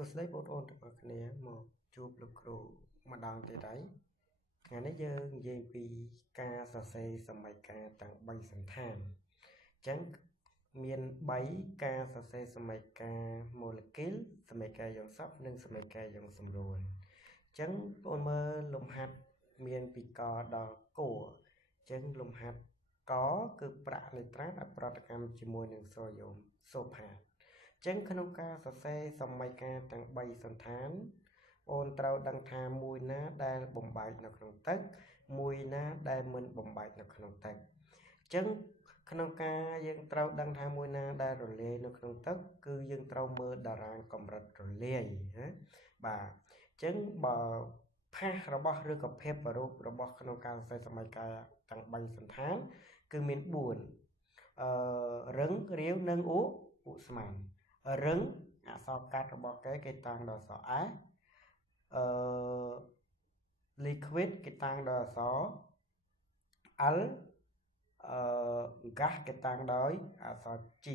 សួស្តីបងប្អូនទាំងអស់គ្នាមកជួបលោកគ្រូម្ដងទៀតហើយថ្ងៃនេះយើងនិយាយពីការសរសេរសមីការទាំង3សន្តានអញ្ចឹងមាន3ការសរសេរសមីការម៉ូលេគុលសមីការយ៉ងសព្ទនិងសមីការយ៉ងសម្រួលអញ្ចឹងបងមើលលំហាត់មានពីកដល់គអញ្ចឹងលំហាត់កគឺប្រាក់នេត្រាតឲ្យប្រតិកម្មជាមួយនឹងសូដ្យូមសូផាតចឹងក្នុងការសរសេរសមីការទាំង3សន្តានអូនត្រូវដឹងថាមួយណាដែលបំបែកនៅក្នុងទឹកមួយណាដែលមិនបំបែកនៅក្នុងទឹកចឹងក្នុងការយើងត្រូវដឹងថាមួយណាដែលរលាយនៅក្នុងទឹកគឺយើងត្រូវមើលតារាងកម្រិតរលាយណាបាទចឹងបើផាសរបស់ឬក៏ភាពបរូបរបស់ក្នុងការសរសេរសមីការទាំង3សន្តានគឺមាន4រឹងរាវនិងឧស្ម័នរឹងអក្សរកាត់របស់គេតាំងដល់អក្សរ S liquid គេតាំងដល់អក្សរ L gas គេតាំងដោយអក្សរ G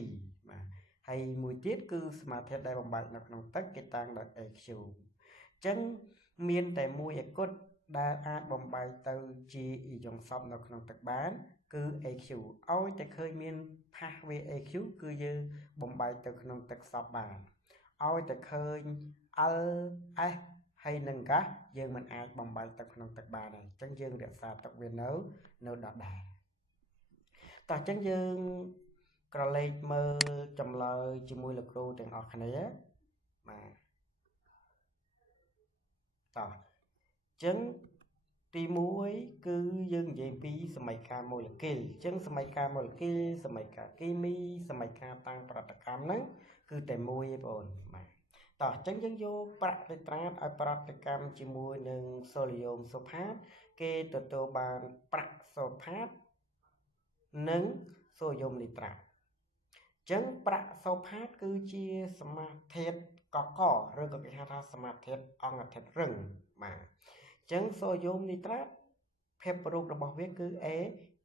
បាទហើយមួយទៀតគឺសមាធាតុដែលបំបែកនៅក្នុងទឹកគេតាំងដោយ AQ អញ្ចឹងមានតែមួយអគុតដែលអាចបំបែកទៅជាអ៊ីយ៉ុងសព្ទនៅក្នុងទឹកបានគឺ AQ ឲ្យតែឃើញមានផាសវា AQ គឺយើងបំបែកទៅក្នុងទឹកសព្ទបានឲ្យតែឃើញ LS ហើយនឹង gas យើងមិនអាចបំបែកទៅក្នុងទឹកបានទេអញ្ចឹងយើងរក្សាទុកវានៅដដែលតោះអញ្ចឹងយើងក្រឡេកមើលចម្លើយជាមួយលោកគ្រូទាំងអស់គ្នាបាទតោះអញ្ចឹងទី1គឺយើងនិយាយពីសមីការម៉ូលេគុលអញ្ចឹងសមីការម៉ូលេគុលសមីការគីមីសមីការតាំងប្រតិកម្មហ្នឹងគឺតែមួយទេបងបាទតោះអញ្ចឹងយើងយកប្រាក់នេត្រាតឲ្យប្រតិកម្មជាមួយនឹងសូដ្យូមសូផាតគេទទួលបានប្រាក់សូផាតនិងសូដ្យូមនីត្រាតអញ្ចឹងប្រាក់សូផាតគឺជាសមាធាតុកកឬក៏គេហៅថាសមាធាតុអង្គធាតុរឹងបាទអញ្ចឹងសូដ្យូមនីត្រាតភាពរូបរបស់វាគឺ AQ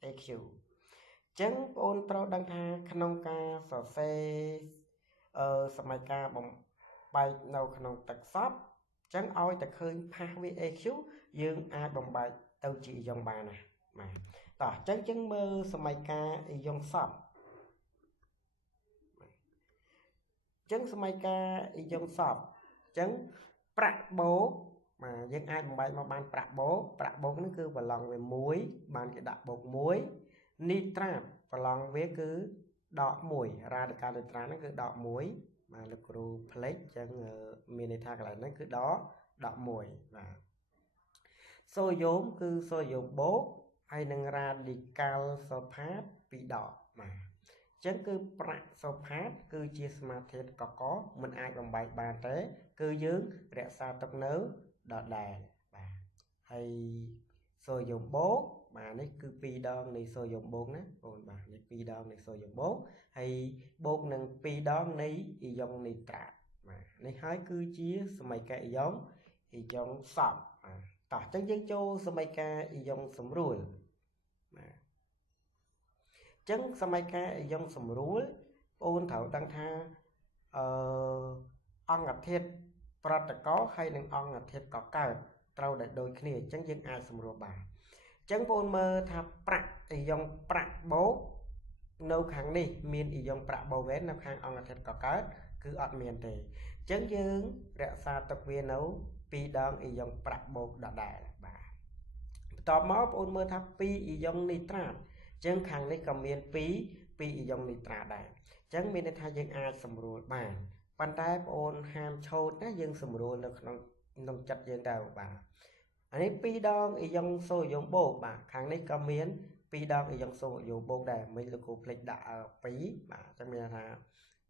អញ្ចឹងបងប្អូនត្រូវដឹងថាក្នុងការសរសេរសមីការបំបែកនៅក្នុងទឹកសព្ទអញ្ចឹងឲ្យតែឃើញផាសវា AQ យើងអាចបំបែកទៅជាអ៊ីយ៉ុងបានណាបាទតោះអញ្ចឹងយើងមើលសមីការអ៊ីយ៉ុងសព្ទអញ្ចឹងសមីការអ៊ីយ៉ុងសព្ទអញ្ចឹងប្រាក់បូកបាទយើងអាចបំបែកមកបានប្រាក់បូកហ្នឹងគឺប្រឡងវា1បានគេដាក់បូក1នីត្រាតប្រឡងវាគឺដក1រ៉ាឌីកាល់នេត្រាតហ្នឹងគឺដក1បាទលោកគ្រូផ្លេចអញ្ចឹងមានន័យថាកន្លែងហ្នឹងគឺដក1បាទសូដ្យូមគឺសូដ្យូមបូកហើយនឹងរ៉ាឌីកាល់សូផាត2ដកបាទអញ្ចឹងគឺប្រាក់សូផាតគឺជាសមាធាតុកកមិនអាចបំបែកបានទេគឺយើងរក្សាទុកនៅដដែលបាទហើយសូដ្យូមបូកបាទនេះគឺ2ដងនៃសូដ្យូមបូកណាបងបាទនេះ2ដងនៃសូដ្យូមបូកហើយបូកនឹង2ដងនៃអ៊ីយ៉ុងនីត្រាតបាទនេះហើយគឺជាសមីការអ៊ីយ៉ុងសព្ទបាទតោះអញ្ចឹងយើងចូលសមីការអ៊ីយ៉ុងសម្រួលបាទអញ្ចឹងសមីការអ៊ីយ៉ុងសម្រួលបងប្អូនត្រូវដឹងថាអង្គធាតុប្រតិកោហើយនិងអង្គធាតុកកើតត្រូវតែដូចគ្នាអញ្ចឹងយើងអាចសម្រួលបានអញ្ចឹងបងប្អូនមើលថាប្រាក់អ៊ីយ៉ុងប្រាក់បូកនៅខាងនេះមានអ៊ីយ៉ុងប្រាក់បូកវិញនៅខាងអង្គធាតុកកើតគឺអត់មានទេអញ្ចឹងយើងរក្សាទុកវានៅ2ដងអ៊ីយ៉ុងប្រាក់បូកដដែលបាទបន្ទាប់មកបងប្អូនមើលថា2អ៊ីយ៉ុងនីត្រាតអញ្ចឹងខាងនេះក៏មាន2អ៊ីយ៉ុងនីត្រាតដែរអញ្ចឹងមានន័យថាយើងអាចសម្រួលបានប៉ុន្តែបងប្អូនហាមឆូតណាយើងសម្រួលនៅក្នុងចិត្តយើងដែរបាទអានេះ2ដងអ៊ីយ៉ុងសូដ្យូមបូកបាទខាងនេះក៏មាន2ដងអ៊ីយ៉ុងសូដ្យូមបូកដែរមិនលោកគ្រូភ្លេចដាក់2បាទអញ្ចឹងមានថា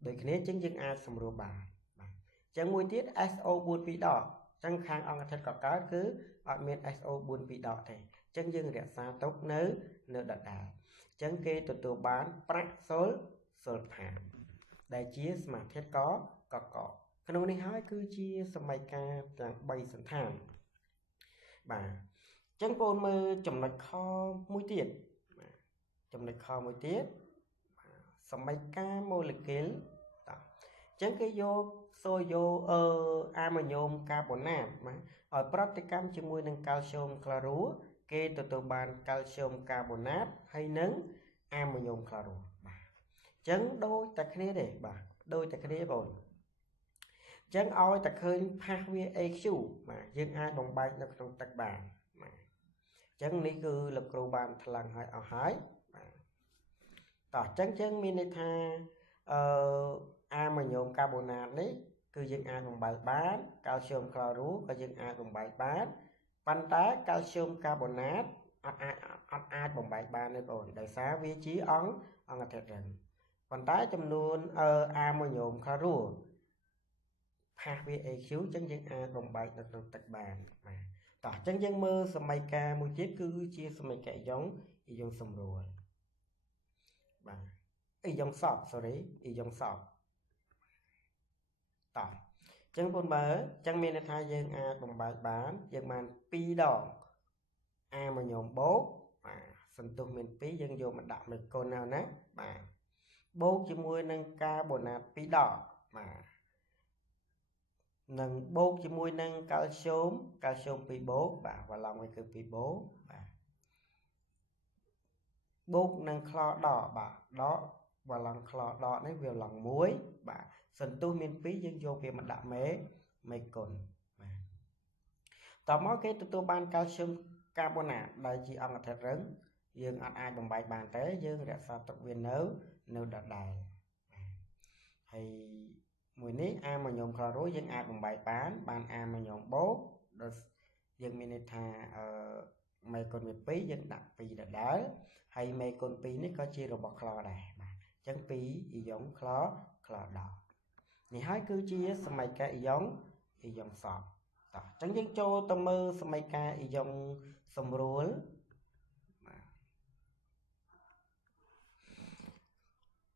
ដូចគ្នាអញ្ចឹងយើងអាចសម្រួលបានបាទអញ្ចឹងមួយទៀត SO4 2ដកអញ្ចឹងខាងអង្គធាតុកកើតគឺអត់មាន SO4 2ដកទេអញ្ចឹងយើងរក្សាទុកនៅដដែលអញ្ចឹងគេទទួលបានប្រាក់សូលផាតដែលជាសមាធាតុកកក្នុងនេះហើយគឺជាសមីការទាំង3សន្តានបាទអញ្ចឹងបងប្អូនមើលចំណុចខមួយទៀតបាទចំណុចខមួយទៀតសមីការម៉ូលេគុលតោះអ ចឹងគេយកសូយោអាម៉ាញ៉ូមកាបូណាតបាទឲ្យប្រតិកម្មជាមួយនឹងកាល់ស្យូមក្លារូគេទទួលបានកាល់ស្យូមកាបូណាតហើយនឹងអាម៉ាញ៉ូមក្លារូបាទចឹងដូចតែគ្នាទេបាទដូចតែគ្នាបងចឹងឲ្យតែឃើញផាសវា AQ បាទយើងអាចបំបែកនៅក្នុងទឹកបានបាទចឹងនេះគឺលោកគ្រូបានថ្លឹងឲ្យអស់ហើយបាទតោះចឹងយើងមានន័យថាអាម៉ាញ៉ូមកាបូណាតនេះគឺយើងអាចបំបែកបានកាល់ស្យូមក្លារូក៏យើងអាចបំបែកបានប៉ុន្តែកាល់ស្យូមកាបូណាតអត់អាចបំបែកបានទេបងដោយសារវាជាអង្គធាតុរឹងប៉ុន្តែចំនួនអាម៉ាញ៉ូមក្លារូផាសវា AQ ចឹងយើងអាចបំបែកនៅក្នុងទឹកបានបាទតោះចឹងយើងមើលសមីការមួយទៀតគឺជាសមីការអ៊ីយ៉ុងសម្រួលបាទអ៊ីយ៉ុងសក់ sorry អ៊ីយ៉ុងសក់តោះចឹងបងមើលចឹងមានន័យថាយើងអាចបំបែកបានយើងបាន2ដងអាម៉ាញ៉ូមបូកបាទសន្ទុះមាន2យើងយកមកដាក់មួយកូនnowណាបាទបូកជាមួយនឹងកាបូណាត2ដងបាទនឹងបូកជាមួយនឹងកាល់ស្យូម2បូកបាទវ៉ាឡង់វាគឺ2បូកបាទបូកនឹងក្លដកបាទដកវ៉ាឡង់ក្លដកនេះវាឡង់1បាទសន្ទុះមាន2យើងយកវាមកដាក់មេគុណបាទតមកគេទទួលបានកាល់ស្យូមកាបូណាតដែលជាអង្គធាតុរឹងយើងអាចបំបែកបានទេយើងរក្សាទុកវានៅដដែលហើយមួយនេះអាម៉ាញ៉ូមក្លារូយើងអាចបំបែកបានអាម៉ាញ៉ូមបូកដែលយើងមានន័យថាមេគុណវា2យើងដាក់2ដដែលហើយមេគុណ2នេះក៏ជារបស់ក្លដែរបាទអញ្ចឹង2អ៊ីយ៉ុងក្លដកនេះហើយគឺជាសមីការអ៊ីយ៉ុងសក់តោះអញ្ចឹងយើងចូលទៅមើលសមីការអ៊ីយ៉ុងសម្រួលបាទ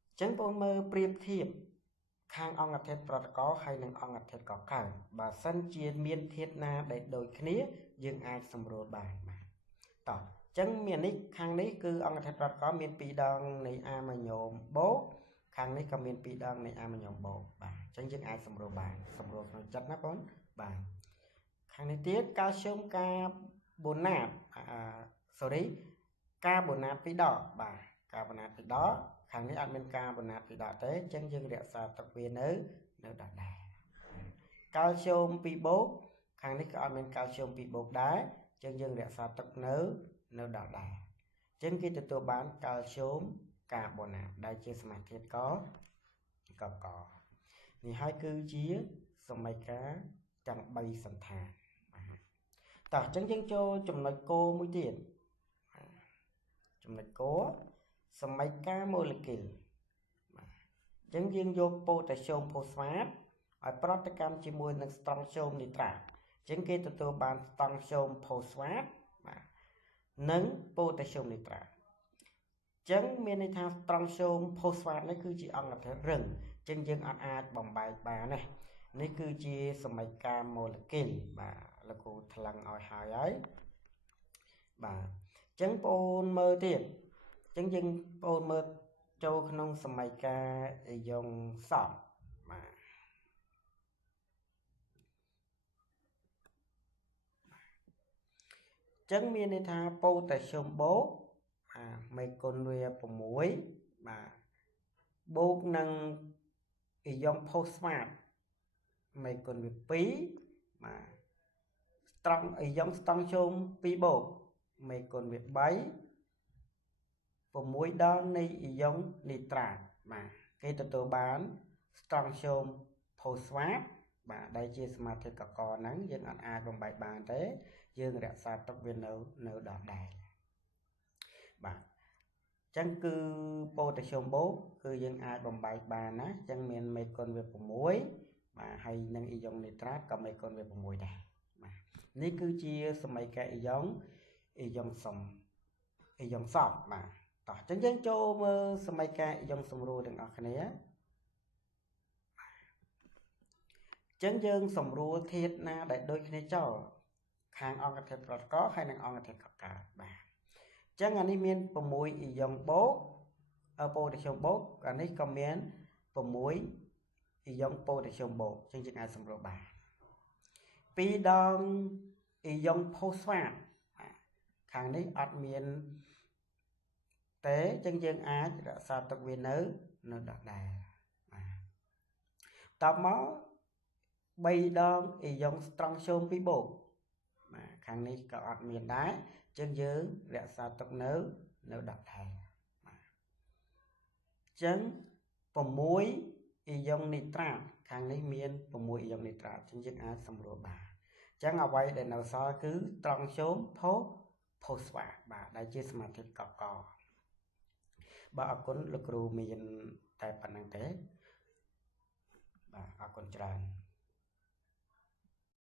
អញ្ចឹងបងមើលប្រៀបធៀបខាងអង្គធាតុប្រតកហើយនិងអង្គធាតុកកើតបើសិនជាមានធាតុណាដែលដូចគ្នាយើងអាចសម្រួលបានបាទតោះអញ្ចឹងមាននេះខាងនេះគឺអង្គធាតុប្រតកមាន2ដងនៃអាម៉ាញ៉ូមបូកខាងនេះក៏មាន2ដងនៃអាម៉ាញ៉ូមបូកបាទអញ្ចឹងយើងអាចសម្រួលបានសម្រួលក្នុងចិត្តណាបងបាទខាងនេះទៀតកាល់ស្យូមកាបូណាតsorry កាបូណាត2ដងបាទកាបូណាត2ដងខាងនេះអត់មានកាបូណាត2ដងទេអញ្ចឹងយើងរក្សាទុកវានៅដដែលកាល់ស្យូម2បូកខាងនេះក៏អត់មានកាល់ស្យូម2បូកដែរអញ្ចឹងយើងរក្សាទុកនៅដដែលអញ្ចឹងគេទទួលបានកាល់ស្យូមកាបូណាតដែលជាសមាសធាតុកនេះហើយគឺជាសមីការទាំង3សន្តានបាទតោះអញ្ចឹងយើងចូលចំណុចគោលមួយទៀតចំណុចគោលសមីការម៉ូលេគុលបាទអញ្ចឹងយើងយកប៉ូតាស្យូមផូស្វាតឲ្យប្រតិកម្មជាមួយនឹងស្ត្រង់ស្យូមនីត្រាតអញ្ចឹងគេទទួលបានស្ត្រង់ស្យូមផូស្វាតបាទនិងប៉ូតាស្យូមនីត្រាតអញ្ចឹងមានន័យថាស្ត្រង់ស្យូមផូស្វាតនេះគឺជាអង្គធាតុរឹងអញ្ចឹងយើងអាចបំបែកបានណានេះគឺជាសមីការម៉ូលេគុលបាទលោកគ្រូថ្លឹងឲ្យហើយបាទអញ្ចឹងបងប្អូនមើលទៀតអញ្ចឹងយើងបងប្អូនមើលចូលក្នុងសមីការអ៊ីយ៉ុងសក់បាទអញ្ចឹងមានន័យថាប៉ូតាស្យូមបូកមេគុណវា6បាទបូកនឹងអ៊ីយ៉ុងផូស្វាតមេគុណវា2បាទត្រង់អ៊ីយ៉ុងស្តង់ស្យូម2បូកមេគុណវា3 6ដងនៃអ៊ីយ៉ុងនីត្រាតបាទគេទទួលបានស្ត្រង់ស្យូមផូស្វាតបាទដែលជាសមាសធាតុកកហ្នឹងយើងអាចបំបែកបានទេយើងរក្សាទុកវានៅដដែលបាទអញ្ចឹងគឺប៉ូតាស្យូមបូកគឺយើងអាចបំបែកបានណាអញ្ចឹងមានមេគុណវា6បាទហើយនឹងអ៊ីយ៉ុងនីត្រាតក៏មេគុណវា6ដែរបាទនេះគឺជាសមីការអ៊ីយ៉ុងសក់បាទតោះអញ្ចឹងយើងចូលមើលសមីការអ៊ីយ៉ុងសម្រួលទាំងអស់គ្នាអញ្ចឹងយើងសម្រួលធាតុណាដែលដូចគ្នាចោលខាងអង្គធាតុប្រតកហើយនិងអង្គធាតុកកើតបាទអញ្ចឹងអានេះមាន6អ៊ីយ៉ុងបូកប៉ូតាស្យូមបូកអានេះក៏មាន6អ អ៊ីយ៉ុងប៉ូតាស្យូមបូកអញ្ចឹងយើងអាចសម្រួលបាន2ដងអ៊ីយ៉ុងផូស្វាតខាងនេះអត់មានទេអញ្ចឹងយើងអាចរក្សាទុកវានៅដដែលបាទតបមក3ដងអ៊ីយ៉ុងស្ត្រង់ស្យូម2បូកបាទខាងនេះក៏អត់មានដែរអញ្ចឹងយើងរក្សាទុកនៅដដែលបាទអញ្ចឹង6អ៊ីយ៉ុងនីត្រាតខាងនេះមាន6អ៊ីយ៉ុងនីត្រាតអញ្ចឹងយើងអាចសម្រួលបានអញ្ចឹងអ្វីដែលនៅសល់គឺត្រង់ស្យូមផូស្វាបាទដែលជាសមាធិកកបាទអរគុណលោកគ្រូមានតែប៉ុណ្្នឹងទេបាទអរគុណច្រើន